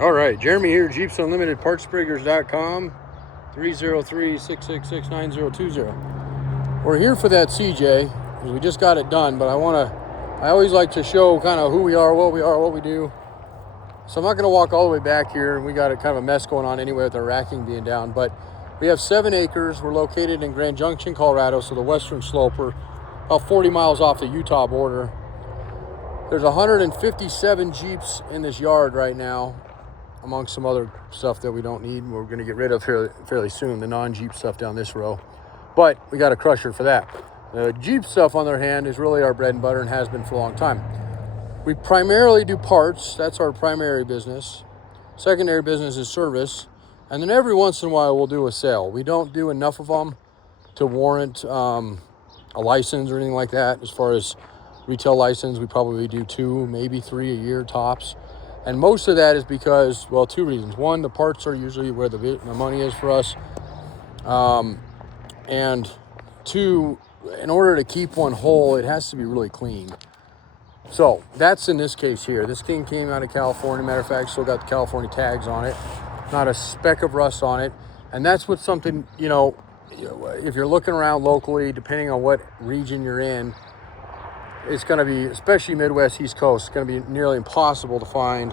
All right, Jeremy here, Jeeps Unlimited, PartsBreakers.com, 303-666-9020. We're here for that CJ, because we just got it done, but I always like to show kind of who we are, what we do. So I'm not going to walk all the way back here. We got a kind of a mess going on anyway with our racking being down, but we have 7 acres. We're located in Grand Junction, Colorado, so the western slope. We're about 40 miles off the Utah border. There's 157 Jeeps in this yard right now, among some other stuff that we don't need. We're going to get rid of fairly soon, the non-Jeep stuff down this row. But we got a crusher for that. The Jeep stuff, on the other hand, is really our bread and butter and has been for a long time. We primarily do parts. That's our primary business. Secondary business is service. And then every once in a while, we'll do a sale. We don't do enough of them to warrant a license or anything like that. As far as retail license, we probably do 2, maybe 3 a year tops. And most of that is because, well, 2 reasons. One, the parts are usually where the money is for us. And 2, in order to keep one whole, it has to be really clean. So that's in this case here. This thing came out of California. Matter of fact, still got the California tags on it. Not a speck of rust on it. And that's what's something, if you're looking around locally, depending on what region you're in, it's going to be, especially Midwest, East Coast, it's going to be nearly impossible to find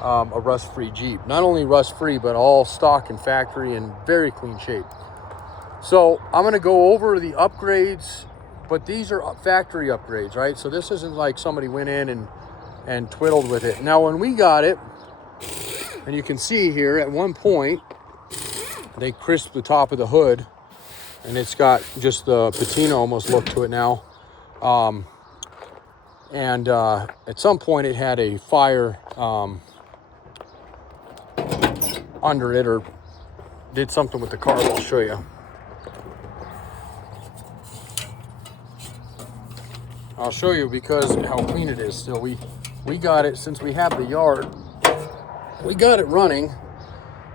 a rust-free Jeep. Not only rust-free, but all stock and factory in very clean shape. So I'm going to go over the upgrades, but these are factory upgrades, right? So this isn't like somebody went in and twiddled with it. Now, when we got it, and you can see here at one point, they crisped the top of the hood, and it's got just the patina almost look to it now. And at some point it had a fire under it, or did something with the carb. I'll show you. I'll show you because how clean it is still. We got it, since we have the yard, we got it running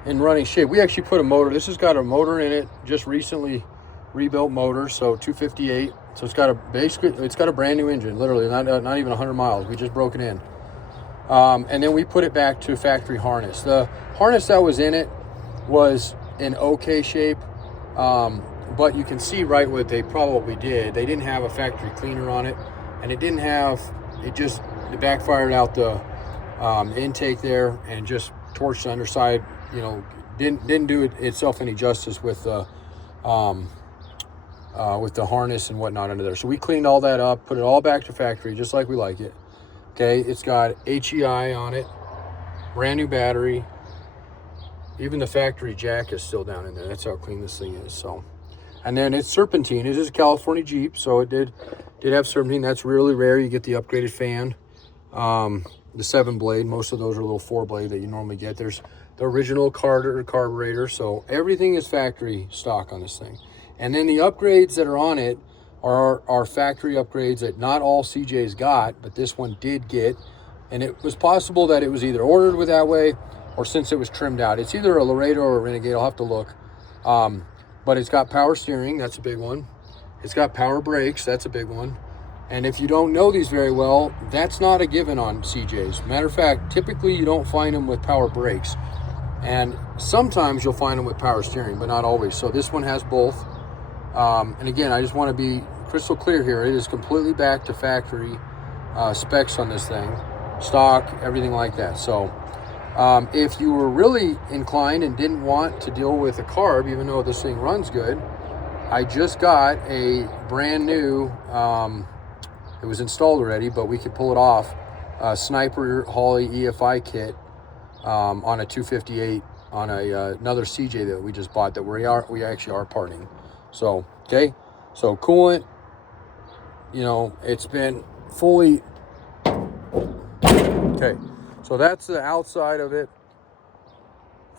in running shape. We actually put a motor. This has got a motor in it, just recently rebuilt motor, so 258. So it's got a brand new engine, literally not even 100 miles. We just broke it in. And then we put it back to factory harness. The harness that was in it was in okay shape, but you can see right what they probably did. They didn't have a factory cleaner on it, and it backfired out the intake there and just torched the underside. Didn't do itself any justice with the harness and whatnot under there. So we cleaned all that up, put it all back to factory, just like we like it. Okay, it's got HEI on it, brand new battery. Even the factory jack is still down in there. That's how clean this thing is. So, and then it's serpentine. It is a California Jeep, so it did have serpentine. That's really rare. You get the upgraded fan, the 7-blade. Most of those are a little 4-blade that you normally get. There's the original carburetor. So everything is factory stock on this thing. And then the upgrades that are on it are factory upgrades that not all CJs got, but this one did get. And it was possible that it was either ordered with that way, or since it was trimmed out. It's either a Laredo or a Renegade. I'll have to look. But it's got power steering. That's a big one. It's got power brakes. That's a big one. And if you don't know these very well, that's not a given on CJs. Matter of fact, typically you don't find them with power brakes. And sometimes you'll find them with power steering, but not always. So this one has both. And again, I just want to be crystal clear here. It is completely back to factory specs on this thing. Stock, everything like that. So if you were really inclined and didn't want to deal with a carb, even though this thing runs good, I just got a brand new, it was installed already, but we could pull it off, Sniper Holley EFI kit on a 258 on another CJ that we just bought that we actually are parting. So, okay, so coolant, it's been fully, okay, so that's the outside of it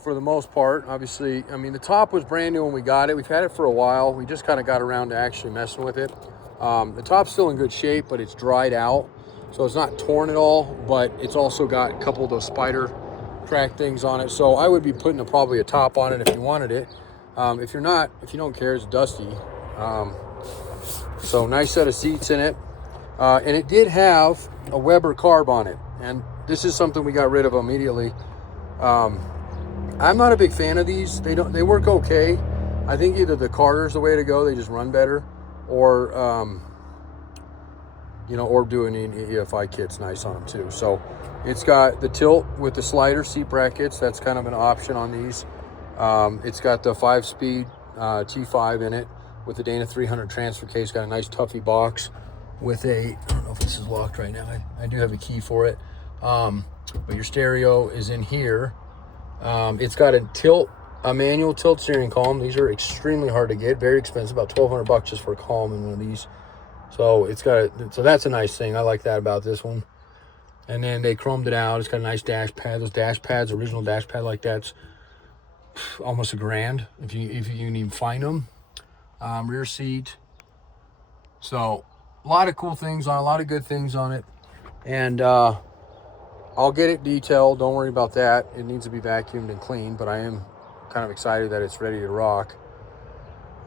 for the most part. Obviously, the top was brand new when we got it. We've had it for a while. We just kind of got around to actually messing with it. The top's still in good shape, but it's dried out. So it's not torn at all, but it's also got a couple of those spider crack things on it. So I would be putting probably a top on it if you wanted it. If you don't care, it's dusty. So nice set of seats in it. And it did have a Weber carb on it. And this is something we got rid of immediately. I'm not a big fan of these. They work okay. I think either the Carter's the way to go, they just run better, or or doing an EFI kit's nice on them too. So it's got the tilt with the slider seat brackets. That's kind of an option on these. It's got the 5-speed T5 in it with the Dana 300 transfer case. Got a nice Tuffy box with I don't know if this is locked right now. I do have a key for it. But your stereo is in here. It's got a manual tilt steering column. These are extremely hard to get, very expensive, about $1,200 just for a column in one of these. So so that's a nice thing. I like that about this one. And then they chromed it out. It's got a nice dash pad. Those dash pads, original dash pad like that's almost $1,000 if you can even find them. Rear seat. So a lot of cool things on, a lot of good things on it. And I'll get it detailed. Don't worry about that. It needs to be vacuumed and cleaned, but I am kind of excited that it's ready to rock.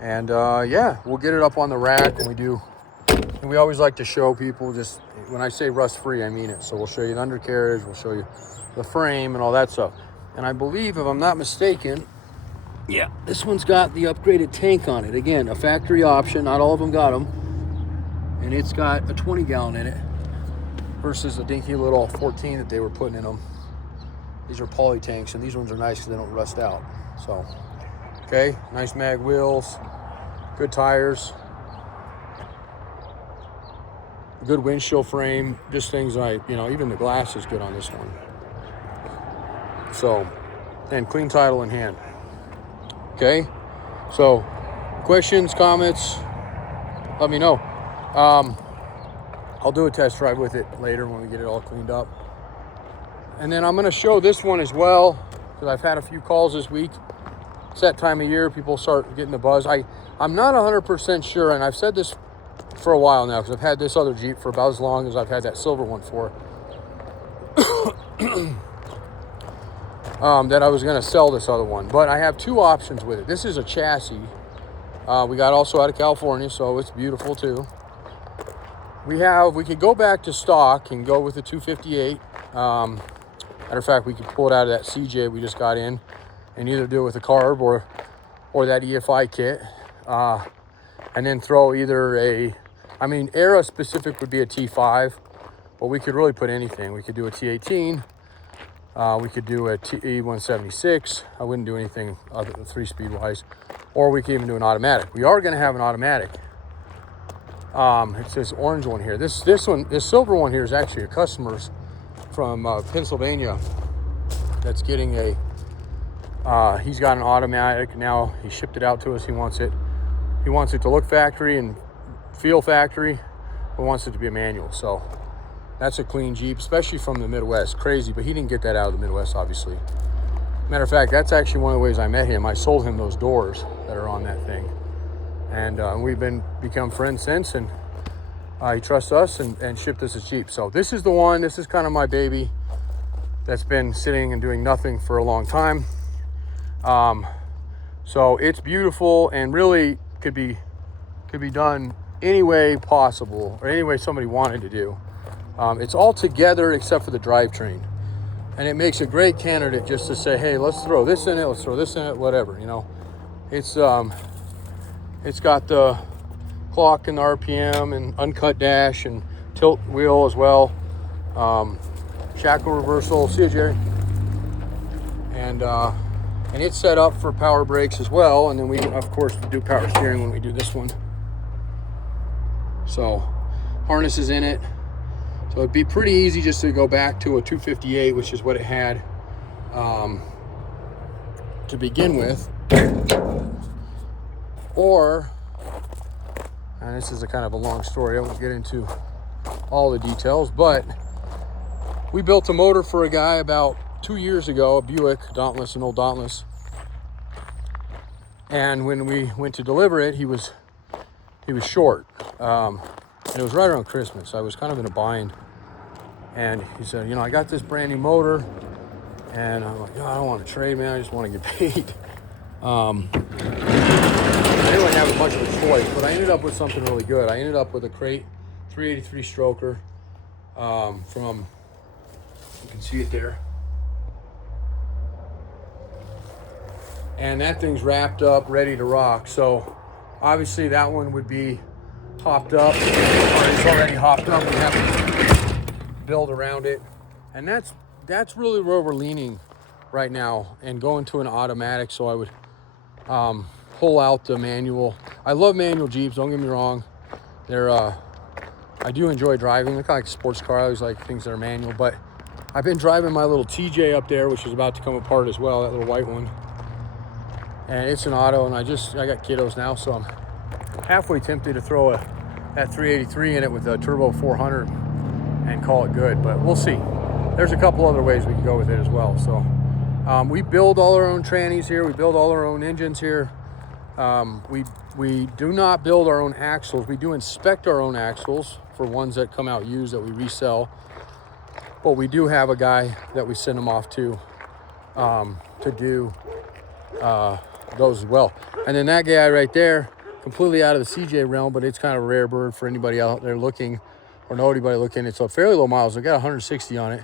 And yeah, we'll get it up on the rack, and we always like to show people, just when I say rust free, I mean it. So we'll show you the undercarriage, we'll show you the frame and all that stuff. And I believe, if I'm not mistaken, yeah, this one's got the upgraded tank on it. Again, a factory option. Not all of them got them. And it's got a 20-gallon in it versus a dinky little 14 that they were putting in them. These are poly tanks, and these ones are nice because they don't rust out. So, okay, nice mag wheels, good tires, good windshield frame, just things even the glass is good on this one. So, and clean title in hand. Okay, so questions, comments, let me know. I'll do a test drive with it later when we get it all cleaned up. And then I'm going to show this one as well, because I've had a few calls this week. It's that time of year, people start getting the buzz. I'm not 100% sure, and I've said this for a while now, because I've had this other Jeep for about as long as I've had that silver one for. That I was going to sell this other one. But I have two options with it. This is a chassis. We got also out of California, so it's beautiful too. We could go back to stock and go with the 258. Matter of fact, we could pull it out of that CJ we just got in and either do it with a carb or that EFI kit. And then throw either era specific would be a T5, but we could really put anything. We could do a T18. We could do a T176. I wouldn't do anything other than 3-speed wise. Or we could even do an automatic. We are going to have an automatic. It's this orange one here. This silver one here is actually a customer's from Pennsylvania that's getting he's got an automatic now. He shipped it out to us. He wants it to look factory and feel factory, but wants it to be a manual. So that's a clean Jeep, especially from the Midwest. Crazy, but he didn't get that out of the Midwest, obviously. Matter of fact, that's actually one of the ways I met him. I sold him those doors that are on that thing. And we've become friends since, and he trusts us and shipped us a Jeep. So this is the one. This is kind of my baby that's been sitting and doing nothing for a long time. So it's beautiful and really could be done any way possible, or any way somebody wanted to do. It's all together except for the drivetrain. And it makes a great candidate just to say, hey, let's throw this in it, let's throw this in it, whatever, It's got the clock and the RPM and uncut dash and tilt wheel as well. Shackle reversal, see you, Jerry. And it's set up for power brakes as well. And then we, of course, do power steering when we do this one. So harness is in it. So it'd be pretty easy just to go back to a 258, which is what it had to begin with. Or, and this is a kind of a long story, I won't get into all the details, but we built a motor for a guy about 2 years ago, a Buick Dauntless, an old Dauntless. And when we went to deliver it, he was short. And it was right around Christmas. I was kind of in a bind. And he said, I got this brand new motor. And I'm like, I don't want to trade, man. I just want to get paid. I didn't really have much of a choice, but I ended up with something really good. I ended up with a Crate 383 stroker from, you can see it there. and that thing's wrapped up, ready to rock. So obviously that one would be hopped up, or it's already hopped up. We have to build around it, and that's really where we're leaning right now, and going to an automatic. So I would pull out the manual. I love manual Jeeps, don't get me wrong. They're I do enjoy driving. They're kind of like a sports car. I always like things that are manual, but I've been driving my little TJ up there, which is about to come apart as well, that little white one. And it's an auto, and I got kiddos now, so I'm halfway tempted to throw that 383 in it with a turbo 400 and call it good, but we'll see. There's a couple other ways we can go with it as well. So we build all our own trannies here. We build all our own engines here. We do not build our own axles. We do inspect our own axles for ones that come out used that we resell. But we do have a guy that we send them off to do those as well. And then that guy right there, completely out of the CJ realm, but it's kind of a rare bird for anybody out there looking, or know anybody looking. It's a fairly low miles. I got 160 on it.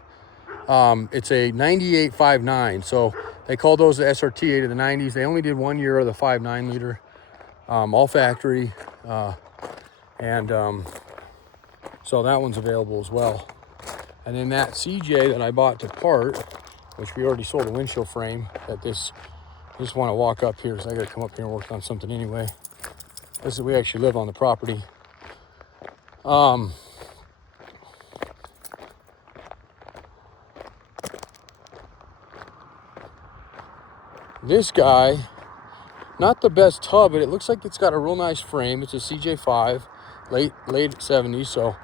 It's a 98.59. So they call those the SRT 8 of the 90s. They only did 1 year of the 5.9 liter, all factory. So that one's available as well. And then that CJ that I bought to part, which we already sold the windshield frame, I just want to walk up here because I got to come up here and work on something anyway. We actually live on the property. This guy, not the best tub, but it looks like it's got a real nice frame. It's a CJ5, late 70s. So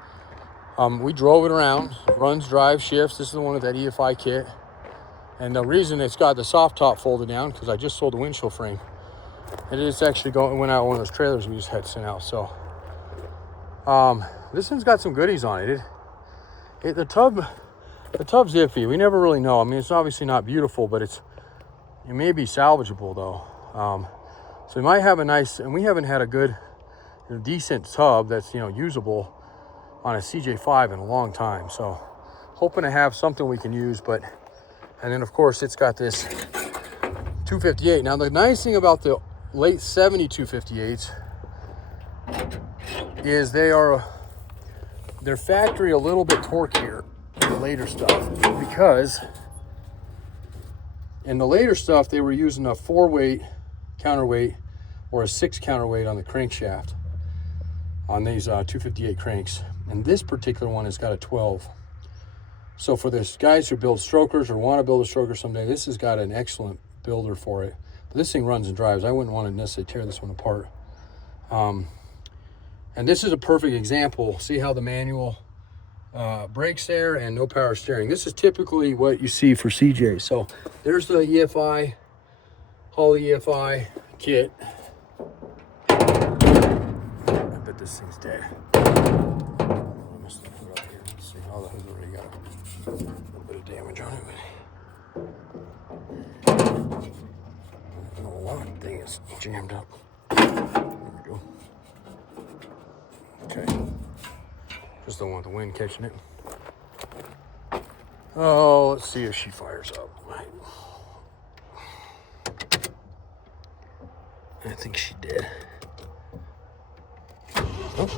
we drove it around, runs, drives, shifts. This is the one with that EFI kit. And the reason it's got the soft top folded down, because I just sold the windshield frame. And it's actually went out one of those trailers we just had sent out. So this one's got some goodies on it. The tub's iffy. We never really know. I mean, it's obviously not beautiful, but it may be salvageable though. So we might have a nice, and we haven't had a good, decent tub that's usable on a CJ5 in a long time. So hoping to have something we can use. And then of course it's got this 258. Now the nice thing about the late 70 258s is they're factory a little bit torquier than the later stuff, because in the later stuff they were using a 4-weight counterweight or a 6 counterweight on the crankshaft on these 258 cranks, and this particular one has got a 12. So for the guys who build strokers or want to build a stroker someday, this has got an excellent builder for it. But this thing runs and drives. I wouldn't want to necessarily tear this one apart. And this is a perfect example. See how the manual brakes there and no power steering. This is typically what you see for CJ. So there's the EFI, Holley EFI kit. I bet this thing's dead. I'm just gonna put it up here. Let's see how the hood already got a little bit of damage on it. The lock thing is jammed up. There we go. Okay. Just don't want the wind catching it. Oh, let's see if she fires up. I think she did. Oh.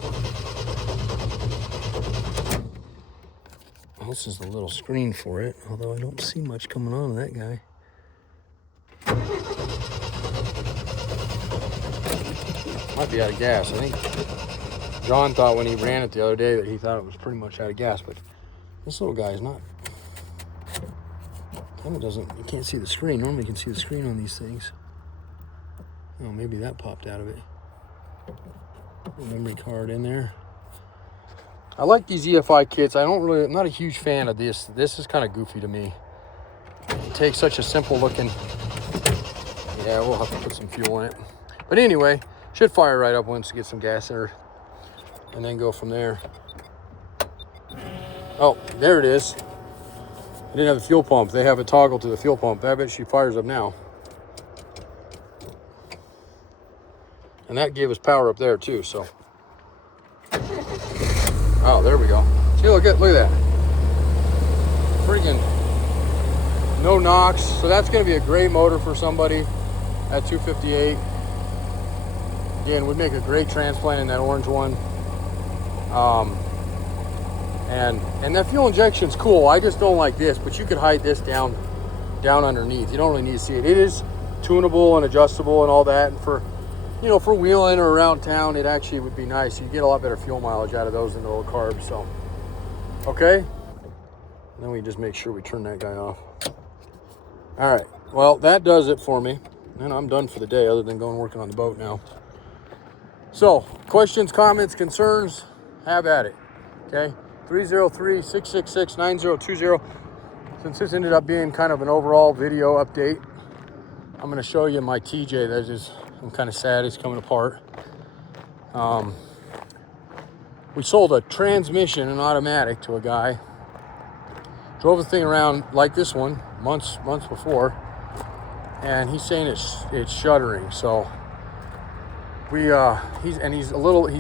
Well, this is the little screen for it, although I don't see much coming on of that guy. Might be out of gas. I think John thought when he ran it the other day that he thought it was pretty much out of gas, but this little guy is not. Kind of doesn't. You can't see the screen. Normally you can see the screen on these things. Oh, maybe that popped out of it. Memory card in there. I like these EFI kits. I'm not a huge fan of this. This is kind of goofy to me. It takes such a simple looking. Yeah, we'll have to put some fuel in it. But anyway, should fire right up once we get some gas in her, and then go from there. Oh, there it is. I didn't have a fuel pump. They have a toggle to the fuel pump. I bet she fires up now. And that gave us power up there too, so. Oh, there we go. See, look at that. Freaking no knocks. So that's gonna be a great motor for somebody. at 258. Again, would make a great transplant in that orange one. And that fuel injection's cool. I just don't like this, but you could hide this down underneath. You don't really need to see it. It is tunable and adjustable and all that. And for, you know, for wheeling or around town, it actually would be nice. You get a lot better fuel mileage out of those than the low carb. So, okay. And then we just make sure we turn that guy off. All right. Well, that does it for me. And I'm done for the day, other than going working on the boat now. So, questions, comments, concerns, have at it. Okay. 303-666-9020. Since this ended up being kind of an overall video update, I'm going to show you my TJ that is, I'm kind of sad it's coming apart. We sold a transmission, an automatic, to a guy. Drove the thing around like this one months before, and he's saying it's shuddering. So he's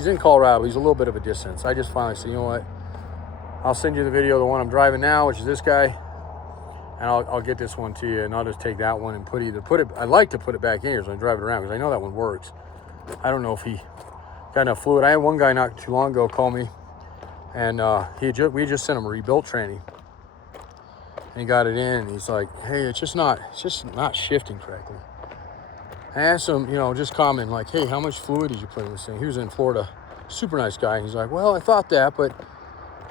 in Colorado. He's a little bit of a distance. I just finally said, you know what? I'll send you the video of the one I'm driving now, which is this guy, and I'll get this one to you, and I'll just take that one and put it. I'd like to put it back in here when I drive it around, because I know that one works. I don't know if he got enough fluid. I had one guy not too long ago call me, and we just sent him a rebuilt tranny, and he got it in, and he's like, hey, it's just not shifting correctly. I asked him, you know, just comment like, hey, how much fluid did you put in this thing? He was in Florida, super nice guy. And he's like, well, I thought that, but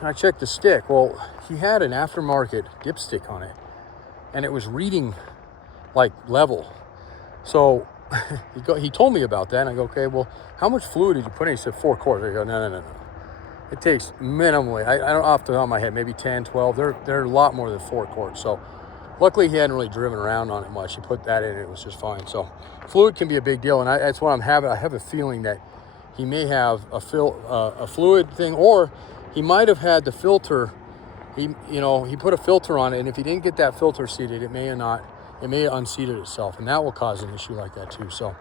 I checked the stick. Well, he had an aftermarket dipstick on it, and it was reading like level. So he told me about that, and I go, okay, well, how much fluid did you put in? He said 4 quarts. I go, no. It takes minimally, I don't off the top of my head, maybe 10, 12. They're a lot more than 4 quarts. So luckily he hadn't really driven around on it much. He put that in, it was just fine. So fluid can be a big deal, and that's what I'm having. I have a feeling that he may have a fluid thing, or he might have had the filter. He put a filter on it, and if he didn't get that filter seated, it may have unseated itself, and that will cause an issue like that too. So,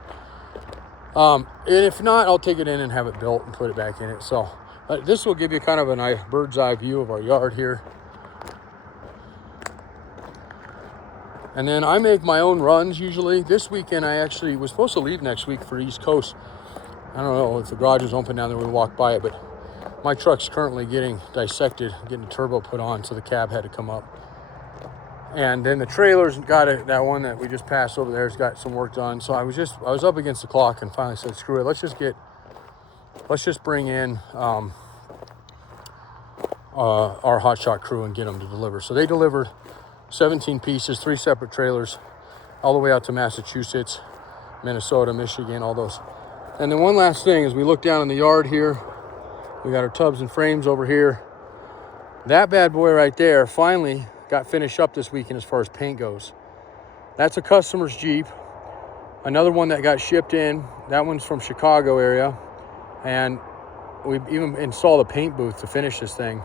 and if not, I'll take it in and have it built and put it back in it. So, this will give you kind of a nice bird's eye view of our yard here. And then I make my own runs usually. This weekend I actually was supposed to leave next week for East Coast. I don't know if the garage is open down there, we walk by it, but my truck's currently getting dissected, getting the turbo put on, so the cab had to come up. And then the trailer's got it, that one that we just passed over there has got some work done. So I was up against the clock and finally said, screw it, let's just bring in our hotshot crew and get them to deliver. So they delivered 17 pieces, 3 separate trailers, all the way out to Massachusetts, Minnesota, Michigan, all those. And then one last thing, as we look down in the yard here, we got our tubs and frames over here. That bad boy right there finally got finished up this weekend as far as paint goes. That's a customer's Jeep. Another one that got shipped in, that one's from Chicago area. And we even installed a paint booth to finish this thing.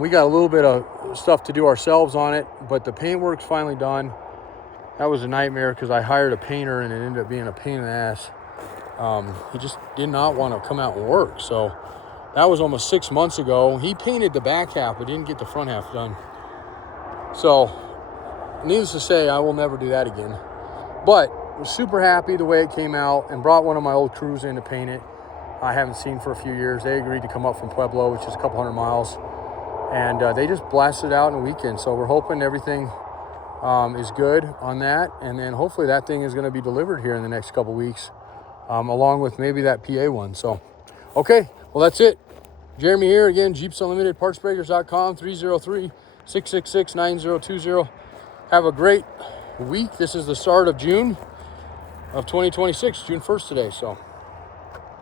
We got a little bit of stuff to do ourselves on it, but the paint work's finally done. That was a nightmare because I hired a painter and it ended up being a pain in the ass. He just did not want to come out and work. So that was almost 6 months ago. He painted the back half, but didn't get the front half done. So needless to say, I will never do that again. But I was super happy the way it came out, and brought one of my old crews in to paint it. I haven't seen for a few years. They agreed to come up from Pueblo, which is a couple hundred miles. And they just blasted it out in a weekend. So we're hoping everything is good on that. And then hopefully that thing is going to be delivered here in the next couple weeks, along with maybe that PA one. So, okay, well, that's it. Jeremy here again, Jeeps Unlimited, partsbreakers.com, 303-666-9020. Have a great week. This is the start of June of 2026, June 1st today. So